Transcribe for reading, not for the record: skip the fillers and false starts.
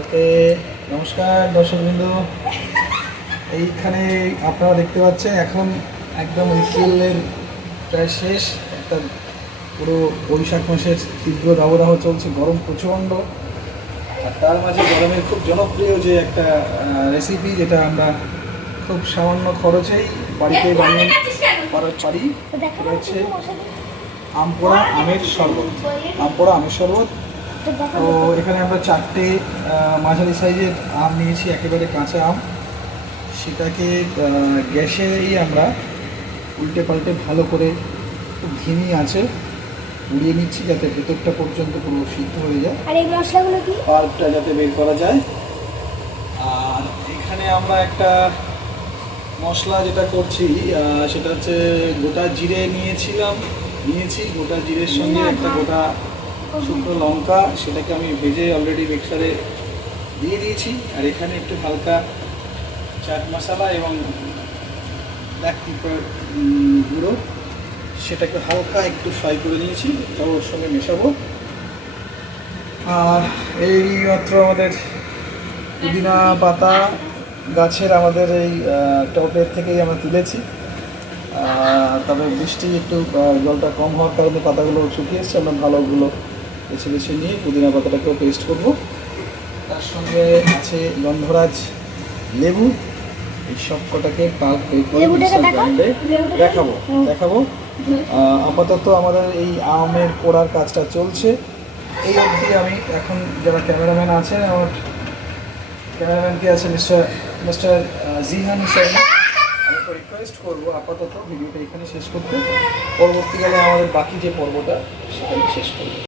ওকে, নমস্কার দর্শকবৃন্দ। এইখানে আপনারা দেখতে পাচ্ছেন এখন একদম রিফিলের প্রায় শেষ। একটা পুরো বৈশাখ মাসের তীব্র দাবদাহ চলছে, গরম প্রচণ্ড। আর তার মাঝে গরমের খুব জনপ্রিয় যে একটা রেসিপি, যেটা আমরা খুব সামান্য খরচেই বাড়িতে বানিয়ে পারি, সেটা হচ্ছে আমপোড়া আমের শরবত। আমপোড়া আমের শরবত। তো এখানে আমরা 4টে মাঝারি সাইজের আম নিয়েছি, একেবারে কাঁচা আম। সেটাকে গ্যাসেই আমরা উল্টে পাল্টে ভালো করে খুব ধিমি আছে উড়িয়ে নিচ্ছি, যাতে ভেতরটা পর্যন্ত পুরো সিদ্ধ হয়ে যায়। আর এই মশলাগুলো কি? পাল্পটা যাতে বের করা যায়। আর এখানে আমরা একটা মশলা যেটা করছি সেটা হচ্ছে গোটা জিরে নিয়েছি। গোটা জিরের সঙ্গে একটা গোটা শুকনো লঙ্কা, সেটাকে আমি ভেজে অলরেডি মিক্সারে দিয়ে দিয়েছি। আর এখানে একটু হালকা চাট মশলা এবং ব্ল্যাক পেপার গুঁড়ো, সেটাকে হালকা একটু ফ্রাই করে নিয়েছি, তাও ওর সঙ্গে মেশাবো। আর এই মাত্র আমাদের পুদিনা পাতা গাছের আমাদের এই টবের থেকেই আমরা তুলেছি। তবে বৃষ্টি একটু জলটা কম হওয়ার কারণে পাতাগুলো শুকিয়ে এসছে। আমরা ভালোগুলো বেছে বেছে নিয়ে পুদিনা পাতাটাকেও পেস্ট করব। তার সঙ্গে আছে গন্ধরাজ লেবু। এই সব কটাকে দেখাবো। আপাতত আমাদের এই আমের পোড়ার কাজটা চলছে। এই অবধি আমি এখন যারা ক্যামেরাম্যান আছেন, আমার ক্যামেরাম্যানকে আছে মিস্টার জিহান হুসেন, আমি তো রিকোয়েস্ট করবো আপাতত ভিডিওটা এখানে শেষ করতে। পরবর্তীকালে আমাদের বাকি যে পর্বটা সেখানে শেষ করবো।